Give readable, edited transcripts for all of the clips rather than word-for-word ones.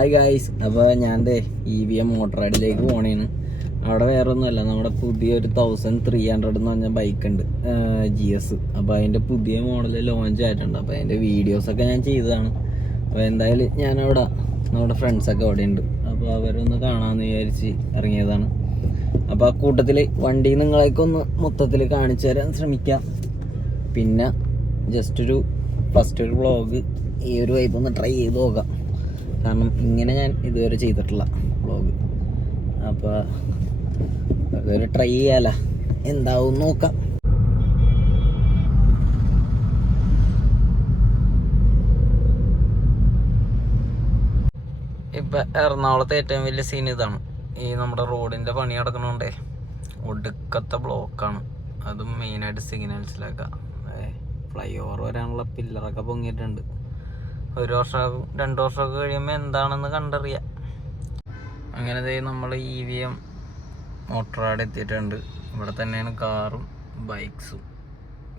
Hi guys, അപ്പോൾ ഞാൻ EVM മോട്ടോറാഡിലേക്ക് പോണേന്ന്. അവിടെ വേറെ ഒന്നുമല്ല, നമ്മുടെ പുതിയൊരു 1300 എന്ന് പറഞ്ഞ ബൈക്ക് ഉണ്ട്, GS. അപ്പോൾ അതിൻ്റെ പുതിയ മോഡൽ ലോഞ്ച് ആയിട്ടുണ്ട്. അപ്പോൾ അതിൻ്റെ വീഡിയോസൊക്കെ ഞാൻ ചെയ്തതാണ്. അപ്പോൾ എന്തായാലും ഞാനവിടെ നമ്മുടെ ഫ്രണ്ട്സൊക്കെ അവിടെ ഉണ്ട്, അപ്പോൾ അവരൊന്ന് കാണാമെന്ന് വിചാരിച്ച് ഇറങ്ങിയതാണ്. അപ്പോൾ ആ കൂട്ടത്തിൽ വണ്ടി നിങ്ങളേക്ക് ഒന്ന് മൊത്തത്തിൽ കാണിച്ചു തരാൻ ശ്രമിക്കാം. പിന്നെ ജസ്റ്റ് ഫസ്റ്റ് ഒരു വ്ളോഗ് ഈ ഒരു വൈപ്പ് ഒന്ന് ട്രൈ ചെയ്ത് നോക്കാം. കാരണം ഇങ്ങനെ ഞാൻ ഇതുവരെ ചെയ്തിട്ടില്ല വ്ളോഗ്. അപ്പോൾ അതൊരു ട്രൈ ചെയ്യാല, എന്താവും നോക്കാം. ഇപ്പം എറണാകുളത്തെ ഏറ്റവും വലിയ സീൻ ഇതാണ്. ഈ നമ്മുടെ റോഡിൻ്റെ പണി നടക്കണോണ്ടേ ഒടുക്കത്തെ ബ്ലോക്കാണ്. അതും മെയിനായിട്ട് സിഗ്നൽസിലൊക്കെ ഫ്ലൈ ഓവർ വരാനുള്ള പില്ലറൊക്കെ പൊങ്ങിയിട്ടുണ്ട്. 1 വർഷം 2 വർഷമൊക്കെ കഴിയുമ്പോൾ എന്താണെന്ന് കണ്ടറിയാം. അങ്ങനെ നമ്മൾ EVM മോട്ടോറാഡ് എത്തിയിട്ടുണ്ട്. ഇവിടെ തന്നെയാണ് കാറും ബൈക്സും,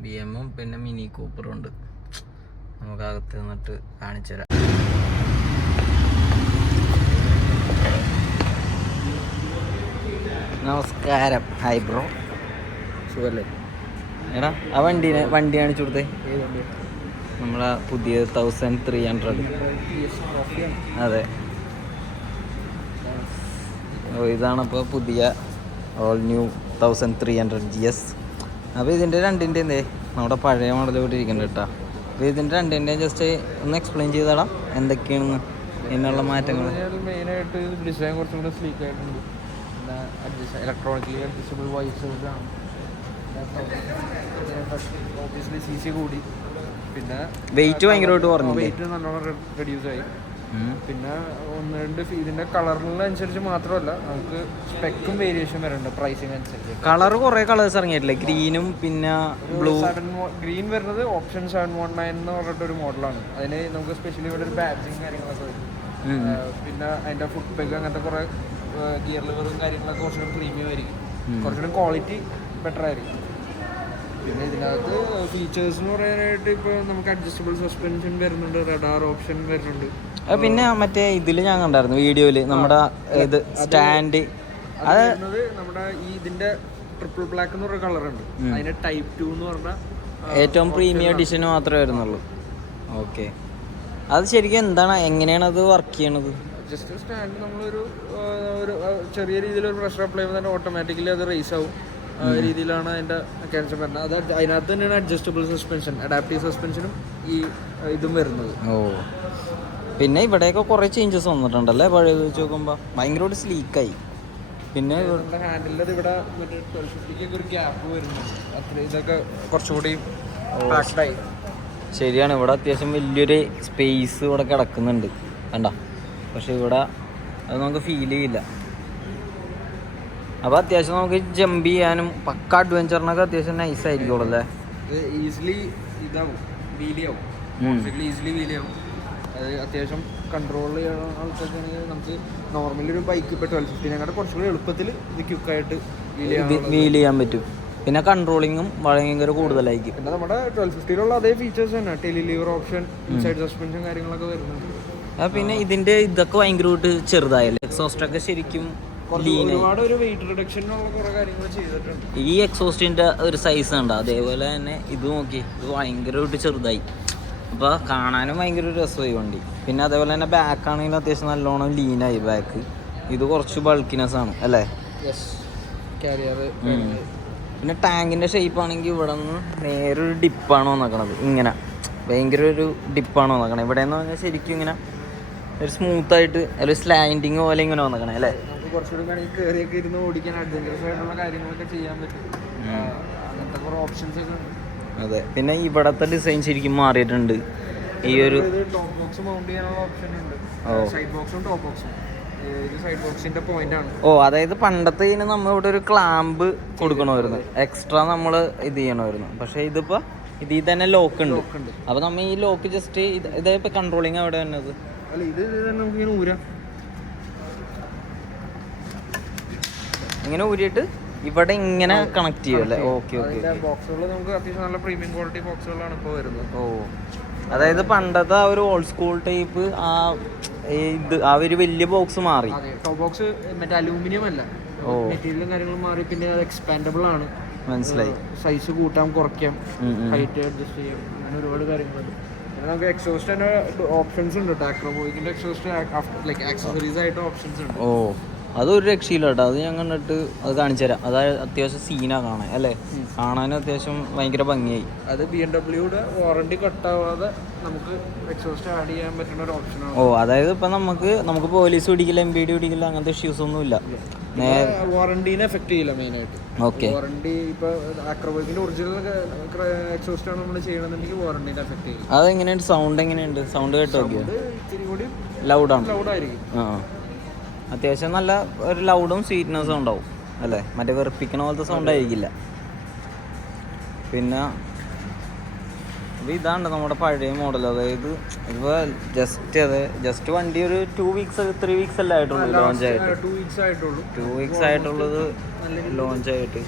BM-ഉം പിന്നെ മിനി കൂപ്പറും ഉണ്ട്. നമുക്ക് അകത്ത് നിന്നിട്ട് കാണിച്ചു തരാം. നമസ്കാരം. ഹായ് ബ്രോ, സുഖല്ലേ? എടാ ആ വണ്ടി കാണിച്ചു കൊടുത്തേ. നമ്മളെ പുതിയ 1300. അതെ, ഇതാണിപ്പോൾ പുതിയ ഓൾ ന്യൂ 1300 GS. അപ്പോൾ ഇതിൻ്റെ രണ്ടിൻ്റെ നമ്മുടെ പഴയ മോഡൽ കൂടി ഇരിക്കുന്നുണ്ട് കേട്ടോ. അപ്പോൾ ഇതിൻ്റെ രണ്ടിൻ്റെ ജസ്റ്റ് ഒന്ന് എക്സ്പ്ലെയിൻ ചെയ്താടാ, എന്തൊക്കെയാണ് ഇതിനുള്ള മാറ്റങ്ങൾ. മെയിനായിട്ട് ഡിസൈൻ കുറച്ചും കൂടെ സ്ലീക്ക് ആയിട്ടുണ്ട്. പിന്നെ ഇലക്ട്രോണിക്കലി അഡ്ജസ്റ്റബിൾ വൈസേഴ്സാണ്. ഓബിയസ്ലി CC കൂടി, പിന്നെ വെയിറ്റ് ഭയങ്കരമായിട്ട് കുറഞ്ഞു, വെയിറ്റ് നല്ലോണം റെഡ്യൂസ് ആയി. പിന്നെ 1-2 ഇതിന്റെ കളറിനനുസരിച്ച് മാത്രമല്ല, നമുക്ക് സ്പെക്കും വേരിയേഷൻ വരുന്നുണ്ട് പ്രൈസിങ് അനുസരിച്ച്. കളർ കുറേ കളേഴ്സ് ഇറങ്ങിയിട്ടില്ലേ, ഗ്രീനും പിന്നെ ബ്ലൂ. ഗ്രീൻ വരുന്നത് ഓപ്ഷൻ 719 എന്ന് പറഞ്ഞിട്ടൊരു മോഡലാണ്. അതിന് നമുക്ക് സ്പെഷ്യലി ഇവിടെ ഒരു ബാഡ്ജിങ് കാര്യങ്ങളൊക്കെ വരും. പിന്നെ അതിന്റെ ഫുഡ് പെഗ് അങ്ങനത്തെ കുറെ ഗിയർ ലിവറും കാര്യങ്ങളൊക്കെ കുറച്ചുകൂടി പ്രീമിയം ആയിരിക്കും, കുറച്ചുകൂടി ക്വാളിറ്റി ബെറ്റർ ആയിരിക്കും. പിന്നെ ഇതിനകത്ത് ഫീച്ചേഴ്സ് എന്ന് പറയാനായിട്ട് ഇപ്പോൾ നമുക്ക് അഡ്ജസ്റ്റബിൾ സസ്പെൻഷൻ വരുന്നുണ്ട്, റഡാർ ഓപ്ഷൻ വരുന്നുണ്ട്. പിന്നെ മറ്റേ ഇതിൽ ഞാൻ കണ്ടായിരുന്നു വീഡിയോയില് നമ്മുടെ ഇത് സ്റ്റാൻഡ് അത് നമ്മുടെ ഇതിന്റെ ട്രിപ്പിൾ ബ്ലാക്ക് എന്ന് പറഞ്ഞ കളർ ഉണ്ട്. അതിന്റെ Type 2 എന്ന് പറഞ്ഞ ഏറ്റവും പ്രീമിയം എഡിഷൻ മാത്രമേ വരുന്നുള്ളൂ. ഓക്കെ, അത് ശരിക്കും എന്താണ്, എങ്ങനെയാണ് അത് വർക്ക് ചെയ്യണത്? ജസ്റ്റ് സ്റ്റാൻഡ് നമ്മളൊരു ചെറിയ രീതിയിലൊരു പ്രഷർ അപ്ലൈ ചെയ്യുമ്പോൾ തന്നെ ഓട്ടോമാറ്റിക്കലി അത് റേസ് ആവും. രീതിയിലാണ് അതിന്റെ മെക്കാനിസം വരുന്നത്. അത് അതിനകത്ത് തന്നെയാണ് അഡ്ജസ്റ്റബിൾ സസ്പെൻഷൻ, അഡാപ്റ്റീവ് സസ്പെൻഷനും ഈ ഇതും വരുന്നത്. ഓ, പിന്നെ ഇവിടെയൊക്കെ കുറേ ചേഞ്ചസ് വന്നിട്ടുണ്ടല്ലേ പഴയത് വെച്ച് നോക്കുമ്പോൾ. ഭയങ്കരമായിട്ട് സ്ലീക്കായി. പിന്നെ ഹാൻഡിലിൽ ഇവിടെ 1250 ഒരു ഗ്യാപ്പ് വരുന്നുണ്ട്. അത്ര ഇതൊക്കെ കുറച്ചുകൂടി പാക്ഡായി. ശരിയാണ്, ഇവിടെ അത്യാവശ്യം വലിയൊരു സ്പേസ് ഇവിടെ കിടക്കുന്നുണ്ട് കണ്ട. പക്ഷെ ഇവിടെ അത് നമുക്ക് ഫീൽ ചെയ്യില്ല. അപ്പോൾ അത്യാവശ്യം നമുക്ക് ജമ്പ് ചെയ്യാനും പക്ക അഡ്വഞ്ചറിനൊക്കെ അത്യാവശ്യം നൈസ് ആയിരിക്കുള്ളൂ അല്ലേ. ഈസിലി ഇതാവും, വീലിയാവും, ഈസിലി വീലിയാവും. അത് അത്യാവശ്യം കൺട്രോൾ ചെയ്യുന്ന ആൾക്കാർക്കാണെങ്കിൽ നമുക്ക് നോർമലി ഒരു ബൈക്ക് ഇപ്പോൾ 1250 ഞങ്ങളുടെ കുറച്ചുകൂടി എളുപ്പത്തിൽ ഇത് ക്വിക്കായിട്ട് വീൽ ചെയ്യാൻ പറ്റും. പിന്നെ കൺട്രോളിങ്ങും ഭയങ്കര കൂടുതലായിരിക്കും. പിന്നെ നമ്മുടെ 1250 അതേ ഫീച്ചേഴ്സ് തന്നെ, tele liver option, inside suspension കാര്യങ്ങളൊക്കെ വരുന്നുണ്ട്. പിന്നെ ഇതിൻ്റെ ഇതൊക്കെ ഭയങ്കരമായിട്ട് ചെറുതായല്ലേ, എക്സോസ്റ്റൊക്കെ ശരിക്കും ഒരുപാട് ഒരു വെയിറ്റ് റിഡക്ഷനുള്ള കുറെ കാര്യങ്ങൾ ചെയ്തിട്ടുണ്ട്. ഈ എക്സോസ്റ്റിൻ്റെ ഒരു സൈസ് ഉണ്ട്, അതേപോലെ തന്നെ ഇത് നോക്കി, ഇത് ഭയങ്കരമായിട്ട് ചെറുതായി. അപ്പോൾ കാണാനും ഭയങ്കര ഒരു രസമായി വണ്ടി. പിന്നെ അതേപോലെ തന്നെ ബാക്ക് ആണെങ്കിൽ അത്യാവശ്യം നല്ലോണം ലീനായി ബാക്ക്. ഇത് കുറച്ച് ബൾക്കിനെസ് ആണ് അല്ലേ. പിന്നെ ടാങ്കിൻ്റെ ഷേപ്പ് ആണെങ്കിൽ ഇവിടെ നിന്ന് നേരൊരു ഡിപ്പാണ് വന്നേക്കണത്, ഇങ്ങനെ ഭയങ്കര ഒരു ഡിപ്പാണ് വന്നേക്കണത്. ഇവിടെ എന്ന് പറഞ്ഞാൽ ശരിക്കും ഇങ്ങനെ ഒരു സ്മൂത്തായിട്ട് ഒരു സ്ലാൻഡിങ് പോലെ ഇങ്ങനെ വന്നേക്കണേ അല്ലേ. കുറച്ചുകൂടി വേണമെങ്കിൽ കയറിയൊക്കെ ഇരുന്ന് ഓടിക്കാൻ അഡ്വഞ്ചറസ് ആയിട്ടുള്ള കാര്യങ്ങളൊക്കെ ചെയ്യാൻ പറ്റും. അങ്ങനത്തെ കുറേ ഓപ്ഷൻസ് ഒക്കെ ഉണ്ട്. അതെ, പിന്നെ ഇവിടത്തെ ഡിസൈൻ ശരിക്കും മാറിയിട്ടുണ്ട്. ഈ ഒരു ടോപ്പ് ബോക്സ് മൗണ്ട് ചെയ്യാനുള്ള ഓപ്ഷൻ ഉണ്ട്, സൈഡ് ബോക്സും ടോപ്പ് ബോക്സും. ഇത് സൈഡ് ബോക്സിന്റെ പോയിന്റ് ആണ്. ഓ, അതായത് പണ്ടത്തെ നമ്മൾ ഇവിടെ ഒരു ക്ലാമ്പ് കൊടുക്കണമായിരുന്നു, എക്സ്ട്രാ നമ്മൾ ഇത് ചെയ്യണമായിരുന്നു. പക്ഷെ ഇതിപ്പോ ഇതിൽ തന്നെ ലോക്ക് ഉണ്ട്. അപ്പൊ നമ്മ ഈ ലോക്ക് ജസ്റ്റ് ഇതായപ്പോ കൺട്രോളിങ് അവിടെ വന്നത്. അല്ല, ഇത് നമുക്ക് ഇങ്ങനെ ഊരാം. ഇങ്ങനെ ഊരിയിട്ട് ഇവിടെ ഇങ്ങനെ കണക്ട് ചെയ്യും അല്ലേ. Okay okay. ബോക്സുകൾ നമുക്ക് അത്യാവശ്യം നല്ല പ്രീമിയം ക്വാളിറ്റി ബോക്സുകളാണ് ഇപ്പോൾ വരുന്നത്. ഓ, അതായത് പണ്ടത്തെ ആ ഒരു ഓൾഡ് സ്കൂൾ ടൈപ്പ് ഇത് ആ ഒരു വലിയ ബോക്സ് മാറി. ടോപ്പ് ബോക്സ് മറ്റേ അലൂമിനിയം അല്ല, മെറ്റീരിയലും കാര്യങ്ങളും മാറി. പിന്നെ അത് എക്സ്പാൻഡബിൾ ആണ്. മനസ്സിലായി. സൈസ് കൂട്ടാം കുറയ്ക്കാം, ഹൈറ്റ് അഡ്ജസ്റ്റ് ചെയ്യാം, അങ്ങനെ ഒരുപാട് കാര്യങ്ങളുണ്ട്. പിന്നെ നമുക്ക് എക്സോസ്റ്റ് തന്നെ ഓപ്ഷൻസ് ഉണ്ട് കേട്ടോ. ആക്രോബോയിക്കിന്റെ എക്സോസ്റ്റ് ലൈക്ക് ആക്സസറീസ് ആയിട്ട് ഓപ്ഷൻസ് ഉണ്ട്. ഓ അതൊരു രക്ഷയില്ല കേട്ടോ. അത് ഞാൻ കണ്ടിട്ട് അത് കാണിച്ചു തരാം. അതായത് അത്യാവശ്യം സീനാ കാണാൻ അല്ലേ, കാണാനും അത്യാവശ്യം ഭയങ്കര ഭംഗിയായി. അത് BMW വാറണ്ടി കട്ടാവാതെ നമുക്ക് എക്സോസ്റ്റ് ആഡ് ചെയ്യാൻ പറ്റുന്ന ഒരു ഓപ്ഷനാണ്. ഓ അതായത് ഇപ്പൊ നമുക്ക് പോലീസ് പിടിക്കില്ല, MPD പിടിക്കില്ല, അങ്ങനത്തെ ഇഷ്യൂസ് ഒന്നും ഇല്ല. വാറണ്ടീനെ എഫക്ട് ചെയ്യില്ല മെയിനായിട്ട്. ഓക്കെ. വാറണ്ടി ഇപ്പൊ ആക്രോബോയിക്കിന്റെ ഒറിജിനൽ എക്സോസ്റ്റ് ആണ് നമ്മൾ ചെയ്യണമെന്നുണ്ടെങ്കിൽ വാറണ്ടീനെ എഫക്ട് ചെയ്യും. അതെങ്ങനെയുണ്ട്? സൗണ്ട് എങ്ങനെയുണ്ട്? സൗണ്ട് കേട്ടോ? ഇത്തിരി കൂടി ലൗഡായിരിക്കും. ആ അത്യാവശ്യം നല്ല ഒരു ലൗഡും സ്വീറ്റ്നെസ്സും ഉണ്ടാവും അല്ലേ, മറ്റേ വെറുപ്പിക്കണ പോലത്തെ സൗണ്ട് ആയിരിക്കില്ല. പിന്നെ ഇതാണ്ട് നമ്മുടെ പഴയ മോഡൽ. അതായത് ഇപ്പോൾ ജസ്റ്റ് വണ്ടി ഒരു 2 വീക്സ് 3 വീക്സ് അല്ലേ ആയിട്ടുള്ളൂ ലോഞ്ച് ആയിട്ട്. 2 വീക്സ് ആയിട്ടുള്ളത് ലോഞ്ച് ആയിട്ട്.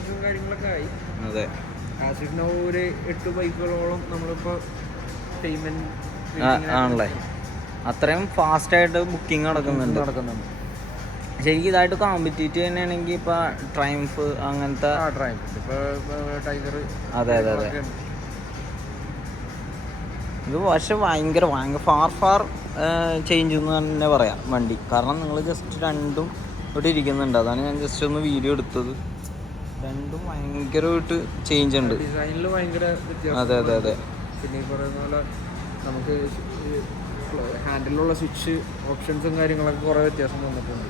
അതെ. ഒരു 8 ബൈക്കുകളോളം നമ്മളിപ്പോൾ പേയ്മെന്റ് ആണല്ലേ. അത്രയും ഫാസ്റ്റായിട്ട് ബുക്കിംഗ് നടക്കുന്നുണ്ട്. ശരിക്കും ഇതായിട്ട് കോമ്പറ്റീറ്റീവ് തന്നെയാണെങ്കിൽ ഇപ്പൊ ട്രയംഫ് അങ്ങനത്തെ. അതെ അതെ അതെ. ഇത് പക്ഷെ ഭയങ്കര ഫാർ ചേഞ്ച് എന്ന് തന്നെ പറയാം വണ്ടി. കാരണം നിങ്ങൾ ജസ്റ്റ് രണ്ടും ഇവിടെ ഇരിക്കുന്നുണ്ട്, അതാണ് ഞാൻ ജസ്റ്റ് ഒന്ന് വീഡിയോ എടുത്തത്. രണ്ടും ഭയങ്കരമായിട്ട് ചേഞ്ച് ഉണ്ട് ഡിസൈനിൽ ഭയങ്കര. അതെ അതെ അതെ. പിന്നെ ഈ പറയുന്ന പോലെ നമുക്ക് ഹാൻഡിലുള്ള സ്വിച്ച് ഓപ്ഷൻസും കാര്യങ്ങളൊക്കെ കുറേ വ്യത്യാസം വന്നിട്ടുണ്ട്.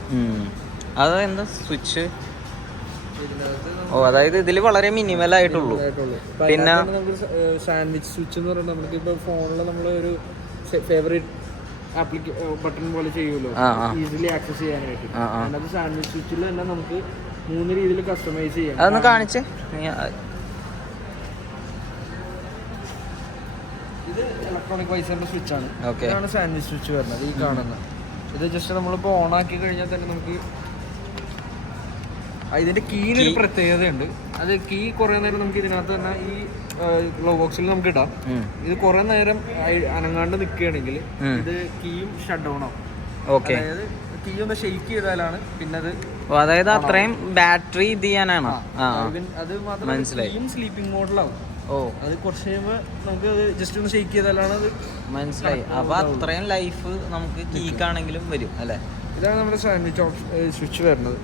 അതെന്താ സ്വിച്ച്? ഓ അതായത് ഇതിൽ വളരെ മിനിമൽ ആയിട്ടുള്ളൂ. പിന്നെ നമുക്ക് സാൻഡ്വിച്ച് സ്വിച്ച് എന്ന് പറയുന്നത് നമുക്കിപ്പോൾ ഫോണിൽ നമ്മൾ ഒരു ഫേവറേറ്റ് ബട്ടൺ പോലെ ചെയ്യുമല്ലോ, ഈസിലി ആക്സസ് ചെയ്യാനായിട്ട്. അതിനകത്ത് സാൻഡ്വിച്ച് സ്വിച്ചിൽ തന്നെ നമുക്ക് 3 രീതിയിൽ കസ്റ്റമൈസ് ചെയ്യാം. അതൊന്ന് കാണിച്ചേ. ഇത് ഇലക്ട്രോണിക് വൈസറിന്റെ സ്വിച്ച് ആണ്. ഇതാണ് സാൻഡ്വിച്ച് സ്വിച്ച് വരുന്നത്, ഈ കാണുന്നത്. ഇത് ജസ്റ്റ് നമ്മളിപ്പോൾ ഓൺ ആക്കി കഴിഞ്ഞാൽ തന്നെ നമുക്ക് ഇതിന്റെ കീയിനൊരു പ്രത്യേകതയുണ്ട്. അത് കീ കുറേ നേരം നമുക്ക് ഇതിനകത്ത് തന്നെ ഈ ഗ്ലോ ബോക്സിൽ നമുക്ക് ഇടാം. ഇത് കുറേ നേരം അനങ്ങാണ്ട് നിൽക്കുകയാണെങ്കിൽ ഇത് കീയും ഷട്ട് ഡൗൺ ആവും. അതായത് കീ ഒന്ന് ഷെയ്ക്ക് ചെയ്താലാണ് പിന്നെ അത്. അതായത് അത്രയും ബാറ്ററി ഇത് ചെയ്യാനാണ്. അത് മാത്രമല്ല കീയും സ്ലീപ്പിംഗ് മോഡിലാവും. ഓ അത് കുറച്ച് കഴിയുമ്പോൾ നമുക്ക് ജസ്റ്റ് ഒന്ന് ഷെയ്ക്ക് ചെയ്താലാണ് അത്. മനസ്സിലായി. അപ്പൊ അത്രയും ലൈഫ് നമുക്ക് കീക്കാണെങ്കിലും വരും അല്ലേ. ഇതാണ് നമ്മുടെ സാൻഡ്വിച്ച് സ്വിച്ച് വരുന്നത്.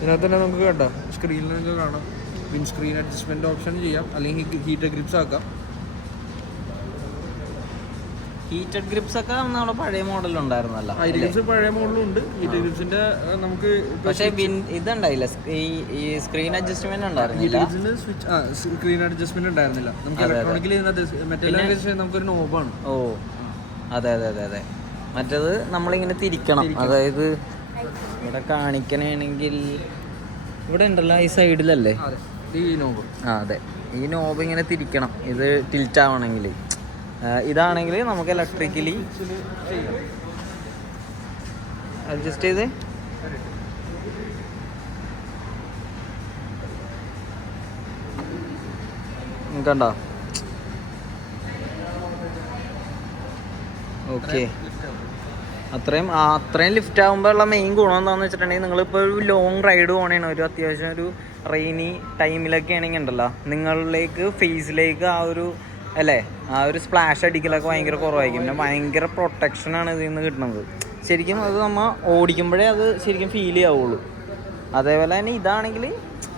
ഇതിനകത്ത് തന്നെ നമുക്ക് കേട്ടോ സ്ക്രീനിൽ നിങ്ങൾക്ക് കാണാം. വിൻഡ് സ്ക്രീൻ അഡ്ജസ്റ്റ്മെന്റ് ഓപ്ഷൻ ചെയ്യാം, അല്ലെങ്കിൽ ഹീറ്റർ ഗ്രിപ്സ് ആക്കാം. ഹീറ്റഡ് ഗ്രിപ്സ് ഒക്കെ നമ്മുടെ പഴയ മോഡൽ ഉണ്ടായിരുന്നല്ലോ. പഴയ മോഡലും ഉണ്ട് ഹീറ്റർ ഗ്രിപ്സിന്റെ. നമുക്ക് പക്ഷേ ഇതുണ്ടായില്ല, ഈ സ്ക്രീൻ അഡ്ജസ്റ്റ്മെന്റ് ഉണ്ടായിരുന്നില്ല. സ്ക്രീൻ അഡ്ജസ്റ്റ്മെന്റ് ഉണ്ടായിരുന്നില്ല. നമുക്ക് ഇലക്ട്രോണിക്കലി നമുക്കൊരു നോബാണ്. ഓ അതെ അതെ അതെ അതെ. മറ്റേത് നമ്മളിങ്ങനെ തിരിക്കണം. അതായത് ഇവിടെ കാണിക്കണമെങ്കിൽ ഇവിടെ ഉണ്ടല്ലോ ഈ സൈഡിലല്ലേ ഈ നോബ്. അതെ, ഈ നോബ് ഇങ്ങനെ തിരിക്കണം ഇത് ടിൽറ്റ് ആവണമെങ്കിൽ. ഇതാണെങ്കിൽ നമുക്ക് ഇലക്ട്രിക്കലി അഡ്ജസ്റ്റ് ചെയ്ത് കണ്ടോ. ഓക്കെ. അത്രയും ലിഫ്റ്റ് ആകുമ്പോൾ ഉള്ള മെയിൻ ഗുണം എന്താണെന്ന് വെച്ചിട്ടുണ്ടെങ്കിൽ നിങ്ങളിപ്പോൾ ഒരു ലോങ് റൈഡ് പോകണേണ്, ഒരു അത്യാവശ്യം ഒരു റെയിനി ടൈമിലൊക്കെ ആണെങ്കിൽ ഉണ്ടല്ലോ നിങ്ങളിലേക്ക് ഫേസിലേക്ക് ആ ഒരു അല്ലേ ആ ഒരു സ്പ്ലാഷ് അടിക്കലൊക്കെ ഭയങ്കര കുറവായിരിക്കും. പിന്നെ ഭയങ്കര പ്രൊട്ടക്ഷനാണ് ഇതിൽ നിന്ന് കിട്ടുന്നത്. ശരിക്കും അത് നമ്മൾ ഓടിക്കുമ്പോഴേ അത് ശരിക്കും ഫീൽ ചെയ്യാവുള്ളൂ. അതേപോലെ തന്നെ ഇതാണെങ്കിൽ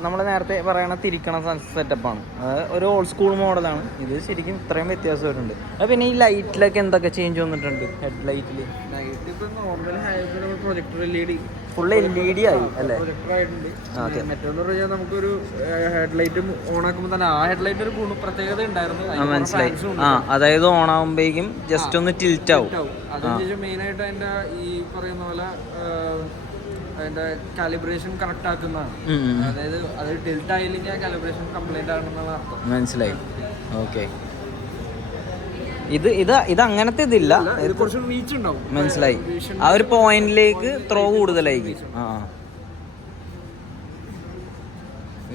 നമ്മൾ നേരത്തെ പറയണ തിരിക്കണ സെറ്റപ്പാണ്. ഒരു ഓൾഡ് സ്കൂൾ മോഡലാണ് ഇത്. ശരിക്കും ഇത്രയും വ്യത്യാസം വരുന്നുണ്ട്. പിന്നെ ഈ ലൈറ്റിലൊക്കെ എന്തൊക്കെ ചേഞ്ച് വന്നിട്ടുണ്ട്? ഹെഡ് ലൈറ്റിൽ ഫുൾ LED ആയി അല്ലേ. നമുക്കൊരു ഹെഡ് ലൈറ്റ് ഓൺ ആക്കുമ്പോൾ തന്നെ ആ ഹെഡ് ലൈറ്റ് ഒരു പ്രത്യേകത ഉണ്ടായിരുന്നു. മനസ്സിലായി. അതായത് ഓൺ ആകുമ്പോഴേക്കും ജസ്റ്റ് ഒന്ന് ടിൽറ്റ് ആവും. അതിനുശേഷം മെയിനായിട്ട് അതിന്റെ ഈ പറയുന്ന പോലെ അതിന്റെ കാലിബ്രേഷൻ കറക്റ്റ് ആക്കുന്നതാണ്. അതായത് അത് ടിൽറ്റ് ആയില്ലെങ്കിൽ ആ കാലിബ്രേഷൻ കംപ്ലൈന്റ് ആണെന്നുള്ള അർത്ഥം. മനസ്സിലായി. ഓക്കെ. ഇത് അങ്ങനത്തെ ഇതില്ല, കുറച്ച് റീച്ച് ഉണ്ടാവും. മനസ്സിലായി. ആ ഒരു പോയിന്റിലേക്ക് ത്രോ കൂടുതലായിരിക്കും.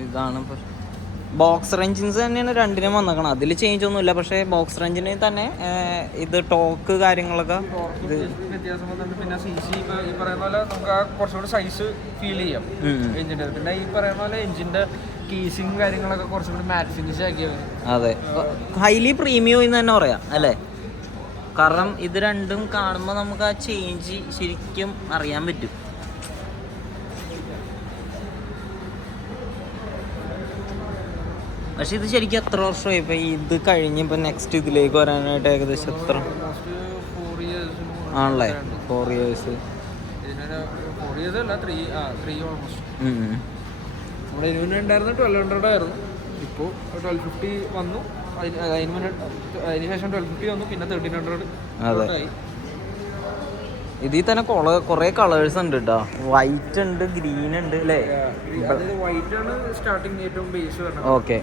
ഇതാണ് ബോക്സർ എഞ്ചിൻസ് തന്നെയാണ് രണ്ടിനും വന്നേക്കണം, അതിൽ ചേഞ്ച് ഒന്നുമില്ല. പക്ഷേ ബോക്സർ എഞ്ചിന് തന്നെ ഇത് ടോക്ക് കാര്യങ്ങളൊക്കെ വ്യത്യാസം വന്നിട്ടുണ്ട്. പിന്നെ CC ഈ പറയുന്ന പോലെ നമുക്ക് ആ കുറച്ചുകൂടി സൈസ് ഫീൽ ചെയ്യാം എഞ്ചിൻ്റെ. പിന്നെ ഈ പറയുന്ന പോലെ എഞ്ചിൻ്റെ കീസിങ് കാര്യങ്ങളൊക്കെ കുറച്ചുകൂടി മാറ്റ് ഫിനിഷ് ആക്കിയത്. അതെ, ഹൈലി പ്രീമിയം എന്ന് തന്നെ പറയാം അല്ലേ? കാരണം ഇത് രണ്ടും കാണുമ്പോൾ നമുക്ക് ആ ചേഞ്ച് ശരിക്കും അറിയാൻ പറ്റും. പക്ഷെ ഇത് ശരിക്കും എത്ര വർഷമായി ഇപ്പം ഇത് കഴിഞ്ഞ് ഇപ്പം നെക്സ്റ്റ് ഇതിലേക്ക് വരാനായിട്ട്? ഏകദേശം എത്ര ആണല്ലേ? 4 years. നമ്മുടെ ഇരുപതിന് ഉണ്ടായിരുന്ന 1200 ആയിരുന്നു. ഇപ്പോൾ 1250 വന്നു. അതിന് ശേഷം 1250 വന്നു. പിന്നെ 1300 ആയി. ഇതിൽ തന്നെ കുറെ കളേഴ്സ് ഉണ്ട് കേട്ടോ. വൈറ്റ് ഉണ്ട്, ഗ്രീൻ ഉണ്ട് അല്ലേ? വൈറ്റ് ആണ് സ്റ്റാർട്ടിങ് ഏറ്റവും ബേസ് വരുന്നത്. ഓക്കെ,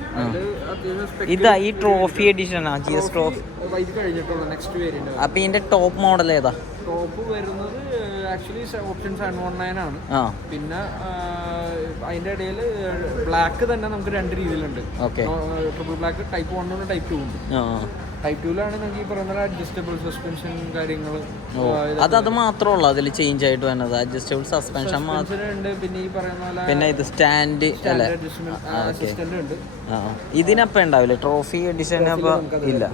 ഇതാ ഈ ട്രോഫി എഡിഷൻ ആ GS ട്രോഫി. ഇത് കഴിഞ്ഞിട്ടുള്ള നെക്സ്റ്റ് വേരിയന്റ്. അപ്പൊ ഇതിന്റെ ടോപ്പ് മോഡൽ ഏതാ? ടോപ്പ് വരുന്നത് ആക്ച്വലി ഓപ്ഷൻ 719 ആണ്. പിന്നെ അതിന്റെ ഇടയിൽ ബ്ലാക്ക് തന്നെ നമുക്ക് 2 രീതിയിലുണ്ട്. ട്രിപ്പിൾ ബ്ലാക്ക് ടൈപ്പ് 1 ഉണ്ട്, ടൈപ്പ് 2 ഉണ്ട്. ടൈപ്പ് 2ലാണ് നമുക്ക് ഈ പറയുന്ന അഡ്ജസ്റ്റബിൾ സസ്പെൻഷൻ കാര്യങ്ങൾ. അത് മാത്രമല്ല അതിൽ ചേഞ്ച് ആയിട്ട് വരുന്നത് അഡ്ജസ്റ്റബിൾ സസ്പെൻഷൻ ഉണ്ട്. പിന്നെ ഈ പറയുന്ന പോലെ പിന്നെ ഇത് സ്റ്റാൻഡ് അസിസ്റ്റന്റ് ഉണ്ട്. ഇതിനപ്പം ഉണ്ടാവില്ല ട്രോഫി എഡിഷൻ അപ്പൊ ഇല്ല.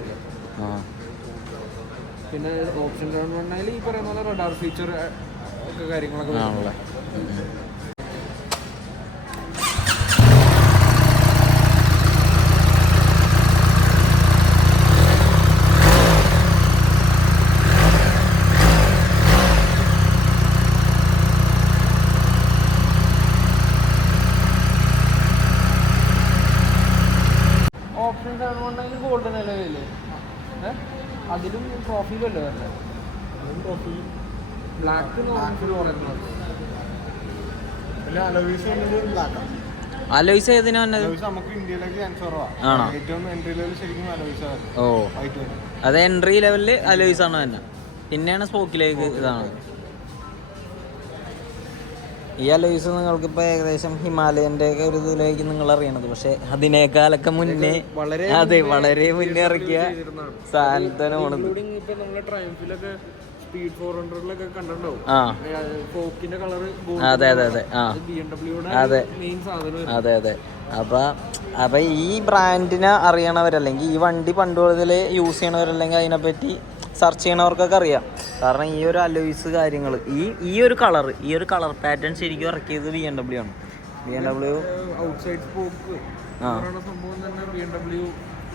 പിന്നെ ഓപ്ഷൻ 719 ഈ പറയുന്ന പോലെ റഡാർ ഫീച്ചർ ഒക്കെ കാര്യങ്ങളൊക്കെ ആണല്ലേ. ഓപ്ഷൻ 719 ഗോൾഡൻ അലോയില്ലേ? അതിലും ട്രോഫിയിലല്ലേ വരല്ലേ? ട്രോഫി ബ്ലാക്ക് പറയുന്നത്. പിന്നെ അലോയ്സ് ഏതിനാ നമുക്ക് ഇന്ത്യയിലേക്ക് ചാൻസ് കുറവാണ്. ഏറ്റവും എൻട്രി ലെവൽ ശരിക്കും അലോയ്സ്. ഓ, അത് എൻട്രി ലെവലില് അലോയ്സ് ആണ് തന്നെ. പിന്നെയാണ് സ്പോക്കിലേക്ക് ഇതാണ്. ഈ അലോയ്സ് നിങ്ങൾക്കിപ്പോൾ ഏകദേശം ഹിമാലയൻ്റെ ഒക്കെ ഒരു ഇതിലേക്ക് നിങ്ങൾ അറിയണത്. പക്ഷെ അതിനേക്കാളൊക്കെ മുന്നേ വളരെ മുന്നേ ഇറക്കിയ സാധനമാണ്. അതെ. അപ്പൊ ഈ ബ്രാൻഡിനെ അറിയണവരല്ലെങ്കിൽ ഈ വണ്ടി പണ്ട് മുതൽ യൂസ് ചെയ്യണവരല്ലെങ്കിൽ അതിനെപ്പറ്റി സെർച്ച് ചെയ്യണവർക്കൊക്കെ അറിയാം. കാരണം ഈ ഒരു അലോയ്സ് കാര്യങ്ങൾ ഈ ഒരു കളർ പാറ്റേൺ ശരിക്കും ഇറക്കിയത് BMW ആണ്. BMW ഔട്ട്സൈഡ് സ്പോക്ക് സംഭവം തന്നെ BMW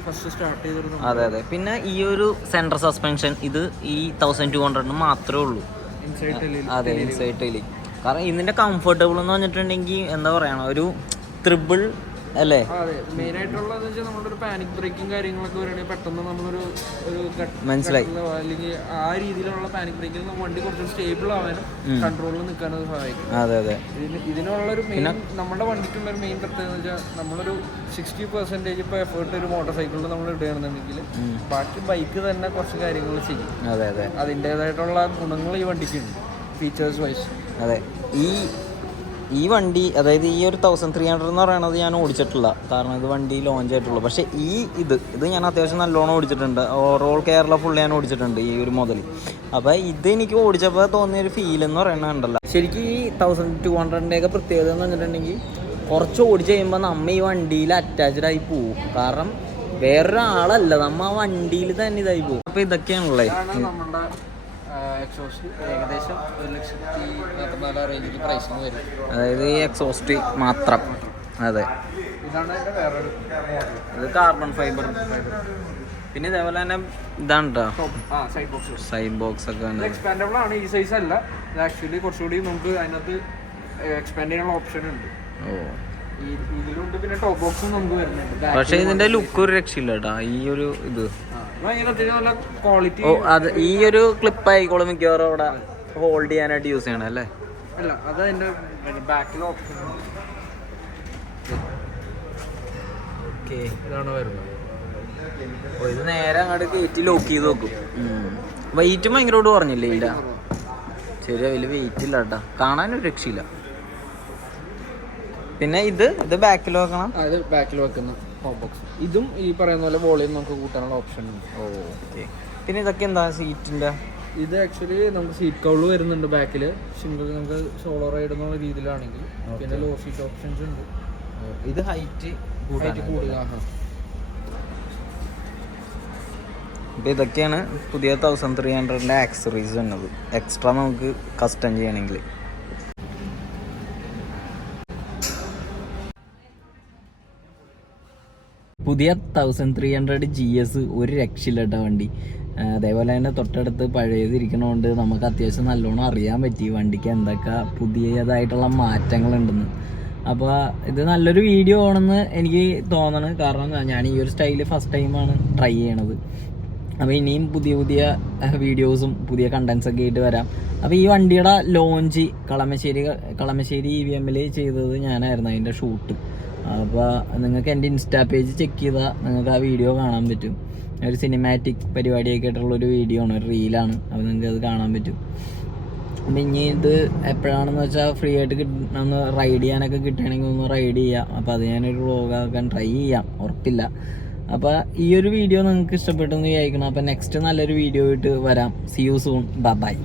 ഫസ്റ്റ് സ്റ്റാർട്ട് ചെയ്തിരുന്നു. അതെ. പിന്നെ ഈ ഒരു സെൻട്രൽ സസ്പെൻഷൻ ഇത് ഈ 1200 മാത്രമേ ഉള്ളൂ. അതെ, ഇൻസൈഡ് ടൈലി. കാരണം ഇതിന്റെ കംഫർട്ടബിൾ എന്ന് പറഞ്ഞിട്ടുണ്ടെങ്കിൽ എന്താ പറയണ ഒരു ത്രിബിൾ അല്ലേ? അതെ, മെയിൻ ആയിട്ടുള്ളത് വെച്ചാൽ നമ്മളൊരു പാനിക് ബ്രേക്കിംഗ് കാര്യങ്ങളൊക്കെ വരികയാണെങ്കിൽ പെട്ടെന്ന് നമ്മളൊരു മനസ്സിലായി അല്ലെങ്കിൽ ആ രീതിയിലുള്ള പാനിക് ബ്രേക്കിംഗ് വണ്ടി കുറച്ച് സ്റ്റേബിൾ ആവാനും കൺട്രോളിൽ നിൽക്കാനും സഹായിക്കും. അതെ. ഇതിനുള്ളൊരു മെയിൻ നമ്മുടെ വണ്ടിക്കുള്ളൊരു മെയിൻ പ്രത്യേകത എന്ന് വെച്ചാൽ നമ്മളൊരു 60% ഇപ്പോൾ എഫേർട്ട് ഒരു മോട്ടോർ സൈക്കിളിൽ നമ്മൾ ഇടുകയാണെന്നുണ്ടെങ്കിൽ ബാക്കി ബൈക്ക് തന്നെ കുറച്ച് കാര്യങ്ങൾ ചെയ്യും. അതെ. അതിൻ്റെതായിട്ടുള്ള ഗുണങ്ങൾ ഈ വണ്ടിക്കുണ്ട് ഫീച്ചേഴ്സ് വൈസ്. അതെ, ഈ വണ്ടി അതായത് ഈ ഒരു 1300 എന്ന് പറയുന്നത് ഞാൻ ഓടിച്ചിട്ടില്ല. കാരണം ഇത് വണ്ടി ലോഞ്ച് ആയിട്ടുള്ളൂ. പക്ഷേ ഇത് ഞാൻ അത്യാവശ്യം നല്ലോണം ഓടിച്ചിട്ടുണ്ട്. ഓവറോൾ കേരള ഫുൾ ഞാൻ ഓടിച്ചിട്ടുണ്ട് ഈ ഒരു മുതൽ. അപ്പോൾ ഇത് എനിക്ക് ഓടിച്ചപ്പോൾ തോന്നിയൊരു ഫീൽ എന്ന് പറയുന്നുണ്ടല്ലോ. ശരിക്കും ഈ 1200-ൻ്റെയൊക്കെ പ്രത്യേകത എന്ന് പറഞ്ഞിട്ടുണ്ടെങ്കിൽ കുറച്ച് ഓടിച്ച് കഴിയുമ്പോൾ നമ്മൾ ഈ വണ്ടിയിൽ അറ്റാച്ച്ഡ് ആയി പോവും. കാരണം വേറൊരാളല്ല, നമ്മൾ ആ വണ്ടിയിൽ തന്നെ ഇതായി പോകും. അപ്പോൾ ഇതൊക്കെയാണല്ലേ എക്സോസ്റ്റ് ഏകദേശം 1,44,000 റേഞ്ചിൽ പ്രൈസിന് വരും. അതായത് ഈ എക്സോസ്റ്റ് മാത്രം. അതെ, ഇതാണ് വേറൊരു ഇത് കാർബൺ ഫൈബർ. പിന്നെ ഇതേപോലെ തന്നെ ഇതാണ് സൈഡ് ബോക്സ് ഒക്കെ എക്സ്പാൻഡബിൾ ആണ്. ഈ സൈസ് അല്ല, ഇത് ആക്ച്വലി കുറച്ചുകൂടി നമുക്ക് അതിനകത്ത് എക്സ്പാൻഡ് ചെയ്യാനുള്ള ഓപ്ഷൻ ഉണ്ട്. ഇതിലുണ്ട്. പിന്നെ ടോപ്പ് ബോക്സും നമുക്ക് വരുന്നുണ്ട്. പക്ഷേ ഇതിന്റെ ലുക്ക് ഒരു രക്ഷയില്ല കേട്ടോ. ഈ ഒരു ഇത് ക്വാളിറ്റി. അത് ഈ ഒരു ക്ലിപ്പ് ആയിക്കോളും മിക്കവാറും അവിടെ ഹോൾഡ് ചെയ്യാനായിട്ട് യൂസ് ചെയ്യണം അല്ലേ? അല്ല, അത് അതിന്റെ ബാക്കിലെ ഓപ്ഷൻ. ഇതാണ് വരുന്നത്. ഇത് നേരെ അങ്ങോട്ട് കയറ്റി ലോക്ക് ചെയ്ത് വെക്കും. വെയിറ്റും ഭയങ്കരമായിട്ട് പറഞ്ഞില്ലേ? ഇല്ല, ശരി, അതിൽ വെയിറ്റ് ഇല്ല കേട്ടോ. കാണാനൊരു രക്ഷയില്ല. പിന്നെ ഇത് ബാക്കിൽ വെക്കണം. അത് ബാക്കിൽ വെക്കുന്ന ടോപ്പ് ബോക്സ്. ഇതും ഈ പറയുന്ന പോലെ വോളിയം നമുക്ക് കൂട്ടാനുള്ള ഓപ്ഷൻ ഉണ്ട്. ഓക്കെ. പിന്നെ ഇതൊക്കെ എന്താ സീറ്റിന്റെ? ഇത് ആക്ച്വലി നമുക്ക് സീറ്റ് കൗള് വരുന്നുണ്ട് ബാക്കിൽ. സിംഗിൾ നമുക്ക് സോളോ റൈഡ് എന്നുള്ള രീതിയിലാണെങ്കിൽ. പിന്നെ ലോ സീറ്റ് ഓപ്ഷൻസ് ഉണ്ട്. ഇത് ഹൈറ്റ് കൂടുക. അപ്പോൾ ഇതൊക്കെയാണ് പുതിയ 1300ൻ്റെ ആക്സറീസ് വന്നത്. എക്സ്ട്രാ നമുക്ക് കസ്റ്റം ചെയ്യണമെങ്കിൽ. പുതിയ 1300 GS ഒരു രക്ഷയില്ല കേട്ടോ വണ്ടി. അതേപോലെ തന്നെ തൊട്ടടുത്ത് പഴയത് ഇരിക്കണോണ്ട് നമുക്ക് അത്യാവശ്യം നല്ലോണം അറിയാൻ പറ്റി വണ്ടിക്ക് എന്തൊക്കെ പുതിയതായിട്ടുള്ള മാറ്റങ്ങളുണ്ടെന്ന്. അപ്പോൾ ഇത് നല്ലൊരു വീഡിയോ ആണെന്ന് എനിക്ക് തോന്നണം. കാരണം ഞാൻ ഈ ഒരു സ്റ്റൈല് ഫസ്റ്റ് ടൈമാണ് ട്രൈ ചെയ്യണത്. അപ്പോൾ ഇനിയും പുതിയ വീഡിയോസും പുതിയ കണ്ടൻസൊക്കെ ആയിട്ട് വരാം. അപ്പോൾ ഈ വണ്ടിയുടെ ലോഞ്ച് കളമശ്ശേരി EVMൽ ചെയ്തത് ഞാനായിരുന്നു അതിൻ്റെ ഷൂട്ട്. അപ്പോൾ നിങ്ങൾക്ക് എൻ്റെ ഇൻസ്റ്റാ പേജ് ചെക്ക് ചെയ്താൽ നിങ്ങൾക്ക് ആ വീഡിയോ കാണാൻ പറ്റും. ഒരു സിനിമാറ്റിക് പരിപാടിയൊക്കെ ആയിട്ടുള്ളൊരു വീഡിയോ ആണ്, ഒരു റീലാണ്. അപ്പോൾ നിങ്ങൾക്ക് അത് കാണാൻ പറ്റും. അപ്പം ഇനി ഇത് എപ്പോഴാണെന്ന് വെച്ചാൽ ഫ്രീ ആയിട്ട് ഒന്ന് റൈഡ് ചെയ്യാനൊക്കെ കിട്ടുകയാണെങ്കിൽ ഒന്ന് റൈഡ് ചെയ്യാം. അപ്പോൾ അത് ഞാനൊരു വ്ളോഗാക്കാൻ ട്രൈ ചെയ്യാം, ഉറപ്പില്ല. അപ്പോൾ ഈ ഒരു വീഡിയോ നിങ്ങൾക്ക് ഇഷ്ടപ്പെട്ടെന്ന് വിചാരിക്കണം. അപ്പോൾ നെക്സ്റ്റ് നല്ലൊരു വീഡിയോ ആയിട്ട് വരാം. See you soon. ബൈ.